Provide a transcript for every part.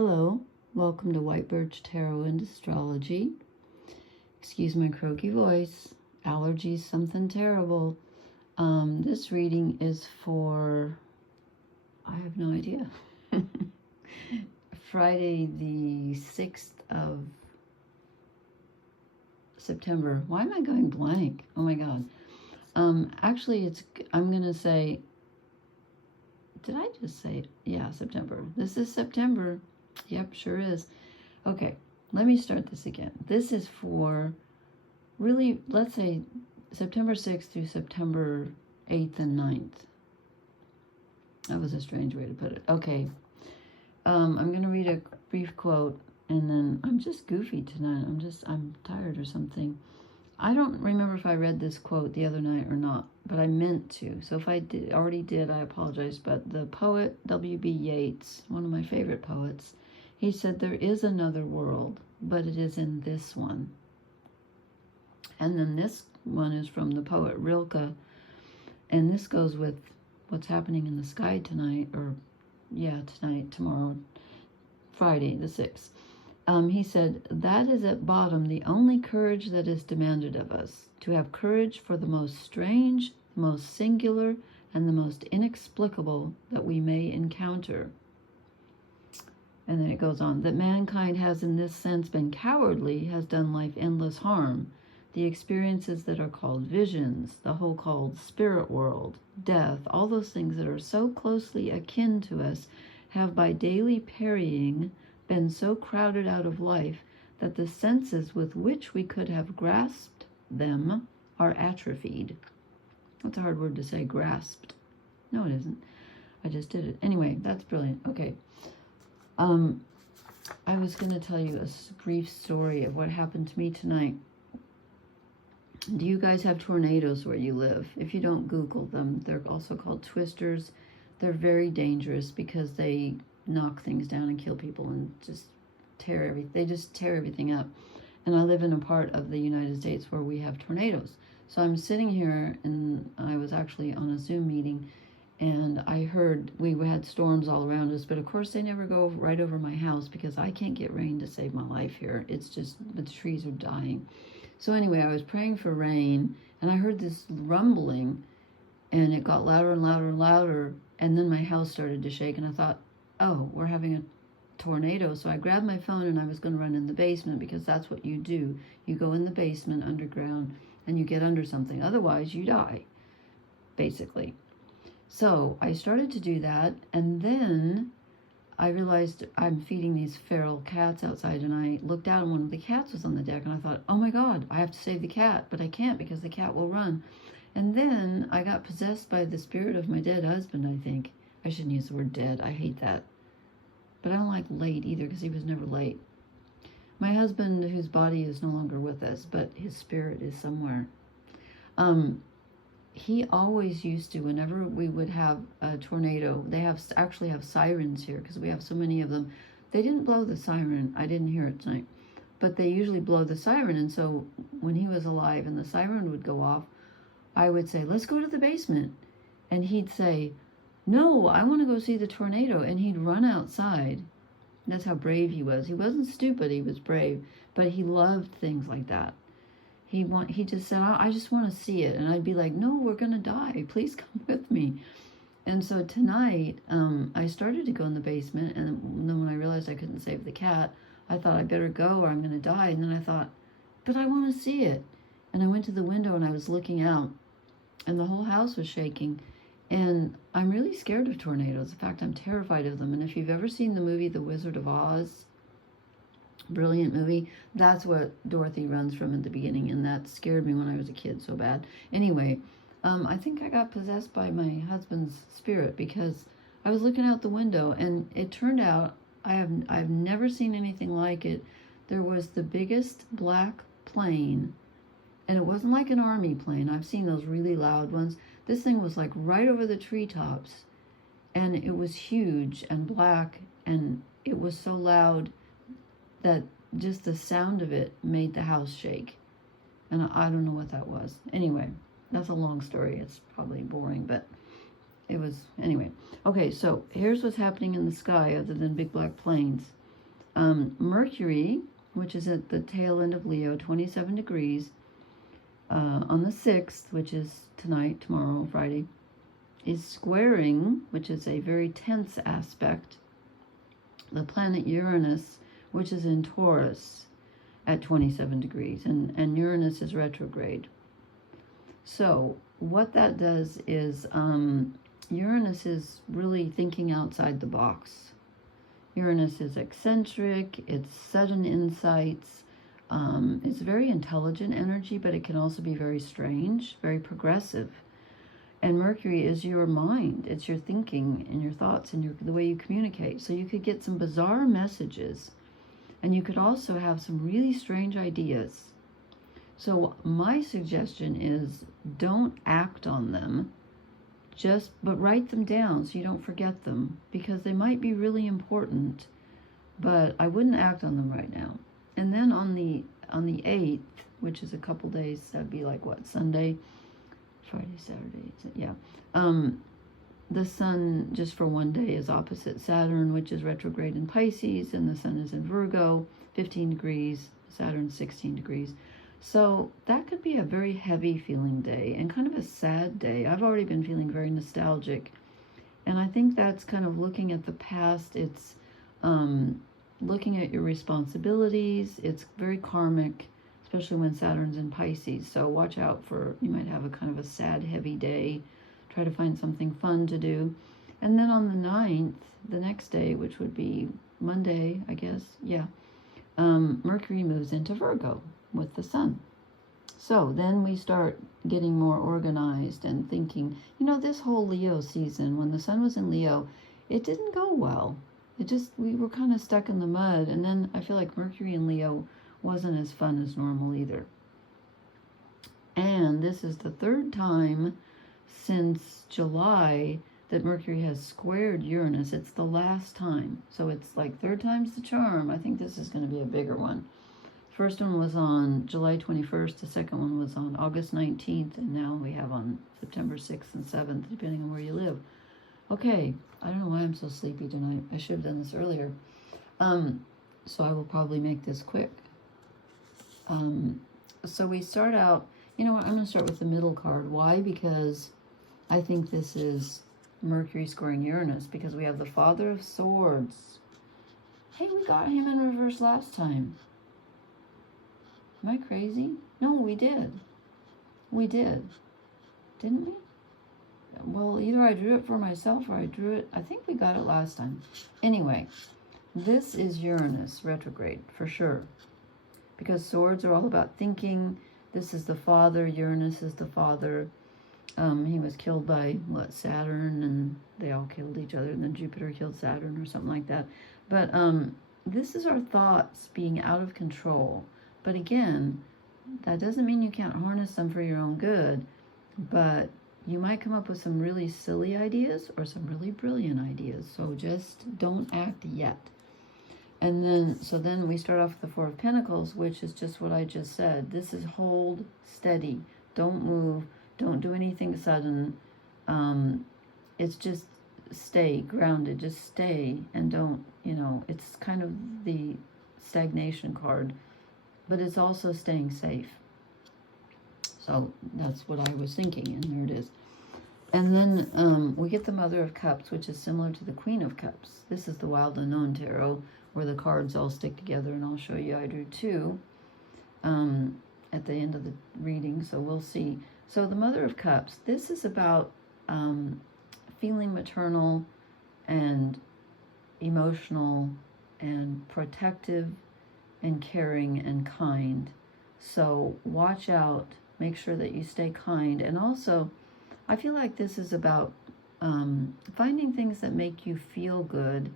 Hello, welcome to White Birch Tarot and Astrology. Excuse my croaky voice, allergies, something terrible. This reading is for, I have no idea, Friday the 6th of September. Why am I going blank? Oh my God. Actually, I'm going to say, did I just say, yeah, September. This is September. Yep, sure is. Okay, let me start this again. This is for really, let's say, September 6th through September 8th and 9th. That was a strange way to put it. Okay, I'm going to read a brief quote, and then I'm just goofy tonight. I'm tired or something. I don't remember if I read this quote the other night or not, but I meant to. So if I already did, I apologize. But the poet W.B. Yeats, one of my favorite poets, he said, "There is another world, but it is in this one." And then this one is from the poet Rilke, and this goes with what's happening in the sky tonight, or tonight, tomorrow, Friday the 6th. He said, "That is at bottom the only courage that is demanded of us, to have courage for the most strange, the most singular, and the most inexplicable that we may encounter." And then it goes on, "That mankind has in this sense been cowardly has done life endless harm. The experiences that are called visions, the whole called spirit world, death, all those things that are so closely akin to us have by daily parrying been so crowded out of life that the senses with which we could have grasped them are atrophied." That's a hard word to say, grasped. No, it isn't. I just did it. Anyway, that's brilliant. Okay. I was going to tell you a brief story of what happened to me tonight. Do you guys have tornadoes where you live? If you don't, Google them. They're also called twisters. They're very dangerous because they knock things down and kill people and just they just tear everything up. And I live in a part of the United States where we have tornadoes. So I'm sitting here, and I was actually on a Zoom meeting, and I heard we had storms all around us, but of course they never go right over my house because I can't get rain to save my life here. It's just the trees are dying. So anyway, I was praying for rain, and I heard this rumbling, and it got louder and louder and louder, and then my house started to shake, and I thought, oh, we're having a tornado. So I grabbed my phone, and I was going to run in the basement because that's what you do. You go in the basement underground, and you get under something. Otherwise, you die, basically. So I started to do that, and then I realized I'm feeding these feral cats outside, and I looked out and one of the cats was on the deck, and I thought, oh my God, I have to save the cat, but I can't because the cat will run. And then I got possessed by the spirit of my dead husband, I think. I shouldn't use the word dead. I hate that. But I don't like late either because he was never late. My husband, whose body is no longer with us, but his spirit is somewhere. He always used to, whenever we would have a tornado, they actually have sirens here because we have so many of them. They didn't blow the siren. I didn't hear it tonight. But they usually blow the siren. And so when he was alive and the siren would go off, I would say, let's go to the basement. And he'd say, no, I want to go see the tornado. And he'd run outside. That's how brave he was. He wasn't stupid. He was brave. But he loved things like that. He just said, I just want to see it. And I'd be like, no, we're going to die. Please come with me. And so tonight, I started to go in the basement. And then when I realized I couldn't save the cat, I thought I better go or I'm going to die. And then I thought, but I want to see it. And I went to the window and I was looking out. And the whole house was shaking. And I'm really scared of tornadoes. In fact, I'm terrified of them. And if you've ever seen the movie The Wizard of Oz, brilliant movie, that's what Dorothy runs from at the beginning, and that scared me when I was a kid so bad. Anyway, I think I got possessed by my husband's spirit because I was looking out the window, and it turned out I've never seen anything like it. There was the biggest black plane, and it wasn't like an army plane. I've seen those really loud ones. This thing was like right over the treetops, and it was huge and black, and it was so loud that just the sound of it made the house shake. And I don't know what that was. Anyway, that's a long story. It's probably boring, but it was, anyway. Okay, so here's what's happening in the sky other than big black planes. Mercury, which is at the tail end of Leo, 27 degrees, on the 6th, which is tonight, tomorrow, Friday, is squaring, which is a very tense aspect, the planet Uranus, which is in Taurus at 27 degrees, and Uranus is retrograde. So what that does is Uranus is really thinking outside the box. Uranus is eccentric, it's sudden insights, it's very intelligent energy, but it can also be very strange, very progressive. And Mercury is your mind, it's your thinking and your thoughts and the way you communicate. So you could get some bizarre messages, and you could also have some really strange ideas. So my suggestion is don't act on them, but write them down so you don't forget them, because they might be really important, but I wouldn't act on them right now. And then on the 8th, which is a couple days, that'd be like what, Sunday, Friday, Saturday, yeah. The sun, just for one day, is opposite Saturn, which is retrograde in Pisces, and the sun is in Virgo, 15 degrees, Saturn 16 degrees. So that could be a very heavy feeling day and kind of a sad day. I've already been feeling very nostalgic, and I think that's kind of looking at the past. It's looking at your responsibilities. It's very karmic, especially when Saturn's in Pisces. So watch out for, you might have a kind of a sad, heavy day. Try to find something fun to do. And then on the 9th, the next day, which would be Monday, I guess, yeah, Mercury moves into Virgo with the sun. So then we start getting more organized and thinking, this whole Leo season, when the sun was in Leo, it didn't go well. We were kind of stuck in the mud. And then I feel like Mercury in Leo wasn't as fun as normal either. And this is the 3rd time since July that Mercury has squared Uranus. It's the last time. So it's like 3rd time's the charm. I think this is going to be a bigger one. First one was on July 21st. The second one was on August 19th. And now we have on September 6th and 7th, depending on where you live. Okay, I don't know why I'm so sleepy tonight. I should have done this earlier. So I will probably make this quick. So we start out, I'm going to start with the middle card. Why? Because I think this is Mercury squaring Uranus, because we have the Father of Swords. Hey, we got him in reverse last time. Am I crazy? No, we did. We did. Didn't we? Well, either I drew it for myself or I drew it. I think we got it last time. Anyway, this is Uranus retrograde for sure. Because swords are all about thinking. This is the father. Uranus is the father. He was killed by, Saturn, and they all killed each other, and then Jupiter killed Saturn or something like that. But this is our thoughts being out of control. But again, that doesn't mean you can't harness them for your own good, but you might come up with some really silly ideas or some really brilliant ideas. So just don't act yet. And then we start off with the Four of Pentacles, which is just what I just said. This is hold steady. Don't move. Don't do anything sudden. It's just stay grounded. Just stay and don't, it's kind of the stagnation card, but it's also staying safe. So that's what I was thinking, and there it is. And then we get the Mother of Cups, which is similar to the Queen of Cups. This is the Wild Unknown Tarot, where the cards all stick together, and I'll show you. I drew 2 at the end of the reading, so we'll see. So the Mother of Cups, this is about feeling maternal and emotional and protective and caring and kind. So watch out. Make sure that you stay kind. And also, I feel like this is about finding things that make you feel good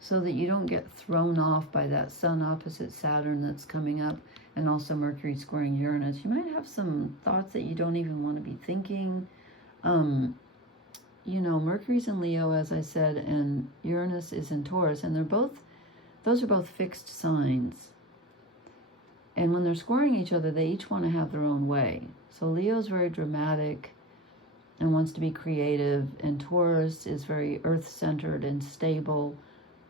so that you don't get thrown off by that sun opposite Saturn that's coming up, and also Mercury squaring Uranus. You might have some thoughts that you don't even want to be thinking. Mercury's in Leo, as I said, and Uranus is in Taurus, and those are both fixed signs. And when they're squaring each other, they each want to have their own way. So Leo's very dramatic and wants to be creative, and Taurus is very earth-centered and stable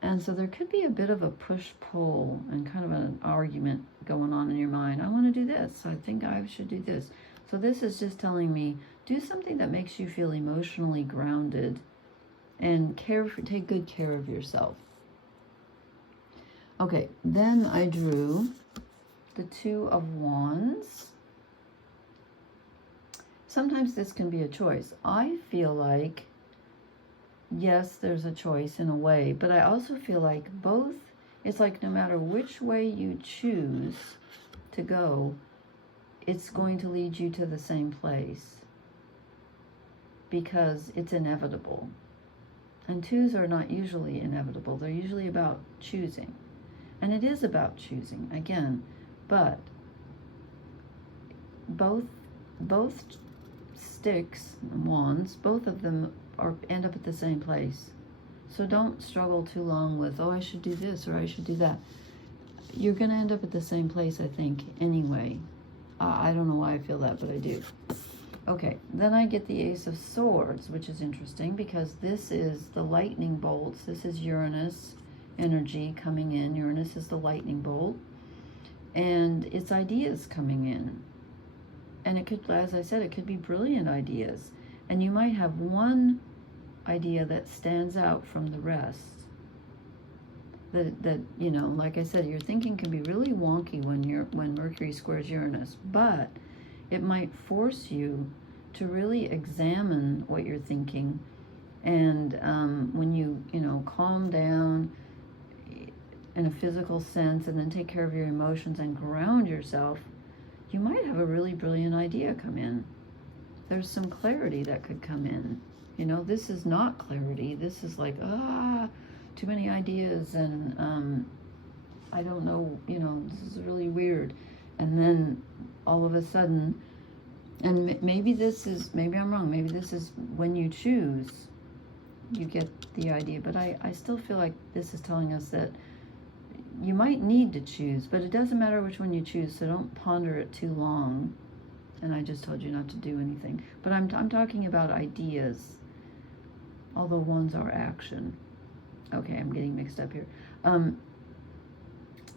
And so there could be a bit of a push-pull and kind of an argument going on in your mind. I want to do this. I think I should do this. So this is just telling me, do something that makes you feel emotionally grounded and take good care of yourself. Okay, then I drew the Two of Wands. Sometimes this can be a choice. I feel like, yes, there's a choice in a way, but I also feel like both, it's like no matter which way you choose to go, it's going to lead you to the same place because it's inevitable. And twos are not usually inevitable. They're usually about choosing. And it is about choosing, again, but both sticks, wands, both of them end up at the same place. So don't struggle too long with, oh, I should do this or I should do that. You're going to end up at the same place, I think, anyway. I don't know why I feel that, but I do. Okay, then I get the Ace of Swords, which is interesting because this is the lightning bolts. This is Uranus energy coming in. Uranus is the lightning bolt. And it's ideas coming in. And it could, as I said, it could be brilliant ideas. And you might have one idea that stands out from the rest. That you know, like I said, your thinking can be really wonky when Mercury squares Uranus, but it might force you to really examine what you're thinking. And when you calm down in a physical sense and then take care of your emotions and ground yourself, you might have a really brilliant idea come in. There's some clarity that could come in. You know, this is not clarity. This is like, too many ideas and I don't know, this is really weird. And then all of a sudden, and maybe I'm wrong, maybe this is when you choose, you get the idea. But I still feel like this is telling us that you might need to choose, but it doesn't matter which one you choose, so don't ponder it too long. And I just told you not to do anything. But I'm talking about ideas, although ones are action. Okay, I'm getting mixed up here.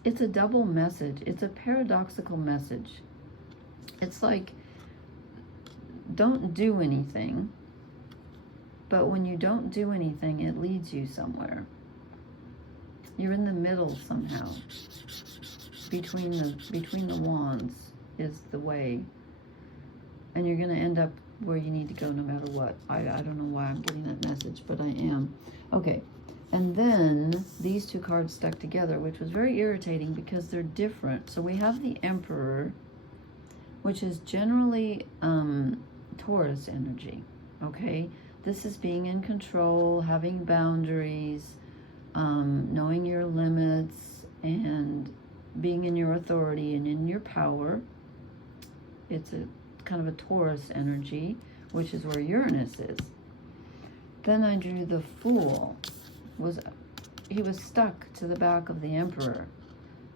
It's a double message. It's a paradoxical message. It's like, don't do anything, but when you don't do anything, it leads you somewhere. You're in the middle somehow. Between the wands is the way. And you're going to end up where you need to go no matter what. I don't know why I'm getting that message, but I am. Okay. And then these two cards stuck together, which was very irritating because they're different. So we have the Emperor, which is generally Taurus energy, okay? This is being in control, having boundaries, knowing your limits, and being in your authority and in your power. It's a kind of a Taurus energy, which is where Uranus is. Then I drew the Fool. He was stuck to the back of the Emperor.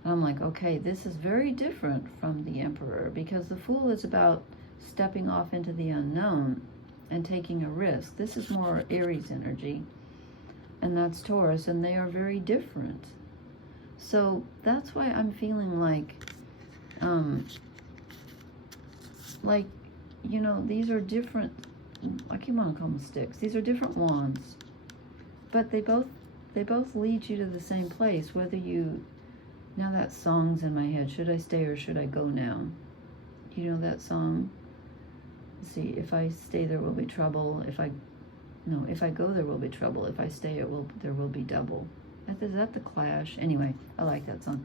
And I'm like, okay, this is very different from the Emperor because the Fool is about stepping off into the unknown and taking a risk. This is more Aries energy, and that's Taurus, and they are very different. So that's why I'm feeling like, these are different. I keep on calling them sticks. These are different wands. But they both lead you to the same place, whether you, now that song's in my head, should I stay or should I go now? You know that song? Let's see, if I stay there will be trouble, if I go there will be trouble, if I stay there will be double. Is that the Clash? Anyway, I like that song.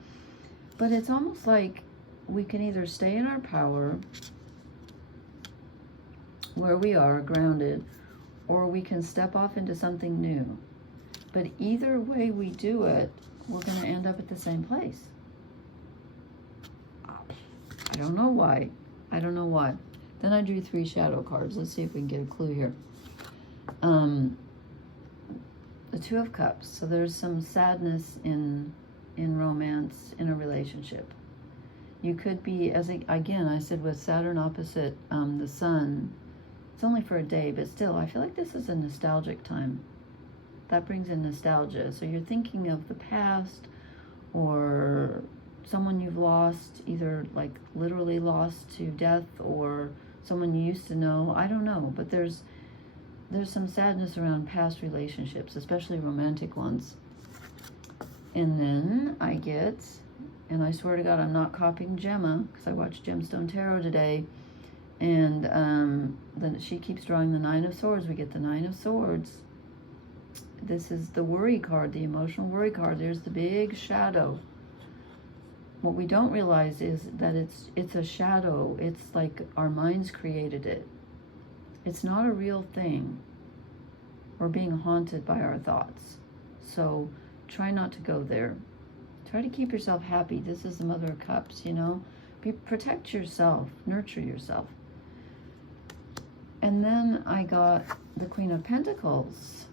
But it's almost like we can either stay in our power, where we are, grounded, or we can step off into something new. But either way we do it, we're going to end up at the same place. I don't know why. Then I drew 3 shadow cards. Let's see if we can get a clue here. The Two of Cups. So there's some sadness in romance, in a relationship. You could be, again, I said with Saturn opposite the Sun, it's only for a day, but still, I feel like this is a nostalgic time. That brings in nostalgia. So you're thinking of the past or someone you've lost, either like literally lost to death or someone you used to know. I don't know, but there's some sadness around past relationships, especially romantic ones. And then I get, and I swear to God, I'm not copying Gemma because I watched Gemstone Tarot today, and then she keeps drawing the Nine of Swords. We get the Nine of Swords. This is the worry card, the emotional worry card. There's the big shadow. What we don't realize is that it's a shadow. It's like our minds created it. It's not a real thing. We're being haunted by our thoughts. So try not to go there. Try to keep yourself happy. This is the Mother of Cups, you know. Protect yourself. Nurture yourself. And then I got the Queen of Pentacles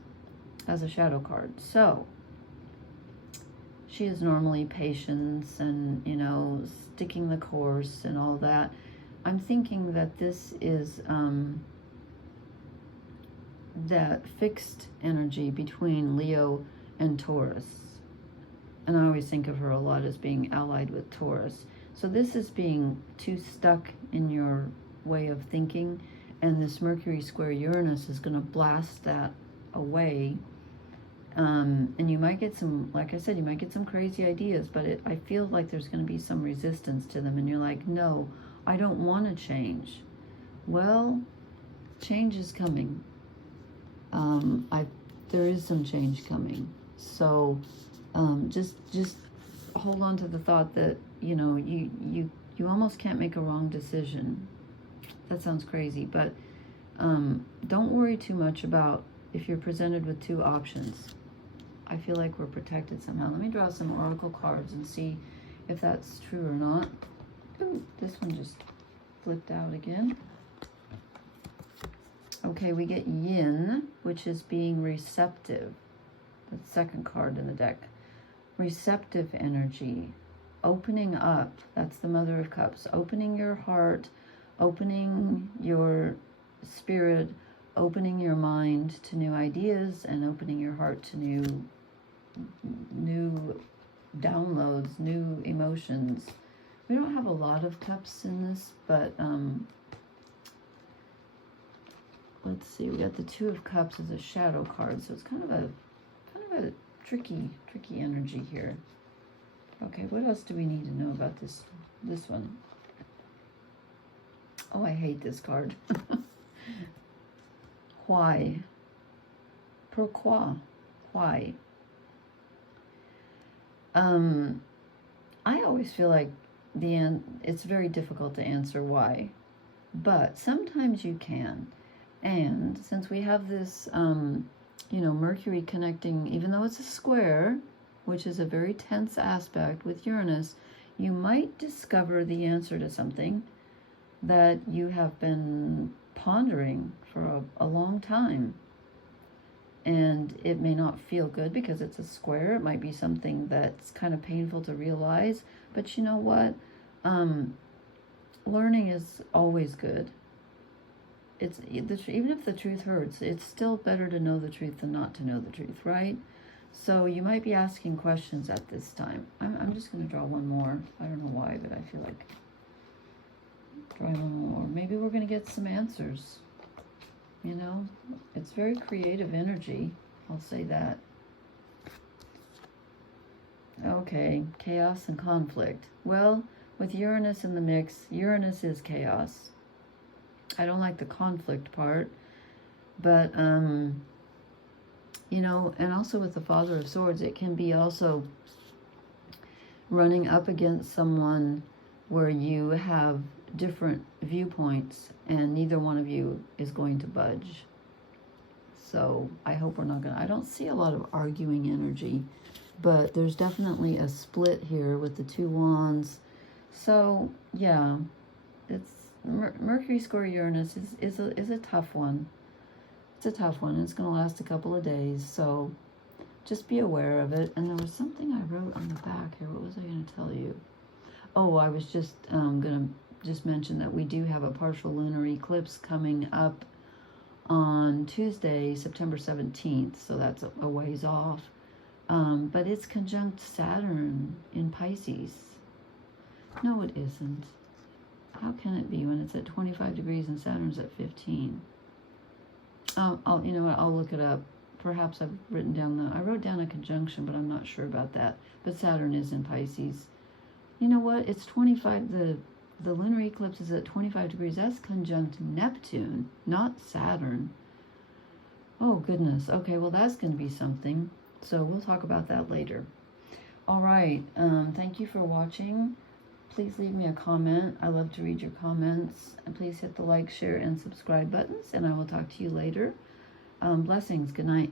as a shadow card. So she is normally patience and, you know, sticking the course and all that. I'm thinking that this is that fixed energy between Leo and Taurus. And I always think of her a lot as being allied with Taurus. So this is being too stuck in your way of thinking, and this Mercury square Uranus is going to blast that away. And you might get some, like I said, you might get some crazy ideas, but I feel like there's going to be some resistance to them, and you're like, no, I don't want to change. Well, change is coming. There is some change coming. So just hold on to the thought that, you know, you almost can't make a wrong decision. That sounds crazy, but don't worry too much about if you're presented with two options. I feel like we're protected somehow. Let me draw some oracle cards and see if that's true or not. Ooh, this one just flipped out again. Okay, we get Yin, which is being receptive. The second card in the deck. Receptive energy. Opening up. That's the Mother of Cups. Opening your heart. Opening your spirit. Opening your mind to new ideas. And opening your heart to new downloads, new emotions. We don't have a lot of cups in this, but let's see. We got the Two of Cups as a shadow card, so it's kind of a tricky energy here. Okay, what else do we need to know about this one? Oh, I hate this card. Why? Pourquoi? Why? I always feel like it's very difficult to answer why, but sometimes you can. And since we have this, you know, Mercury connecting, even though it's a square, which is a very tense aspect with Uranus, you might discover the answer to something that you have been pondering for a long time. And it may not feel good because it's a square. It might be something that's kind of painful to realize. But you know what? Learning is always good. Even if the truth hurts, it's still better to know the truth than not to know the truth, right? So you might be asking questions at this time. I'm just going to draw one more. I don't know why, but I feel like drawing one more. Maybe we're going to get some answers. You know, it's very creative energy. I'll say that. Okay, chaos and conflict. Well, with Uranus in the mix, Uranus is chaos. I don't like the conflict part, but, you know, and also with the Father of Swords, it can be also running up against someone where you have different viewpoints and neither one of you is going to budge. So I hope we're not going to, I don't see a lot of arguing energy, but there's definitely a split here with the Two Wands. So yeah, it's Mercury square Uranus is a tough one. It's a tough one. It's going to last a couple of days, so just be aware of it. And there was something I wrote on the back here. What was I going to tell you? Oh, I was just going to mention that we do have a partial lunar eclipse coming up on Tuesday, September 17th, so that's a ways off. But it's conjunct Saturn in Pisces. No, it isn't. How can it be when it's at 25 degrees and Saturn's at 15? You know what, I'll look it up. Perhaps I've written down I wrote down a conjunction, but I'm not sure about that. But Saturn is in Pisces. You know what, it's 25, the lunar eclipse is at 25 degrees. That's conjunct Neptune, not Saturn. Oh, goodness. Okay, well, that's going to be something. So we'll talk about that later. All right. Thank you for watching. Please leave me a comment. I love to read your comments. And please hit the like, share, and subscribe buttons. And I will talk to you later. Blessings. Good night.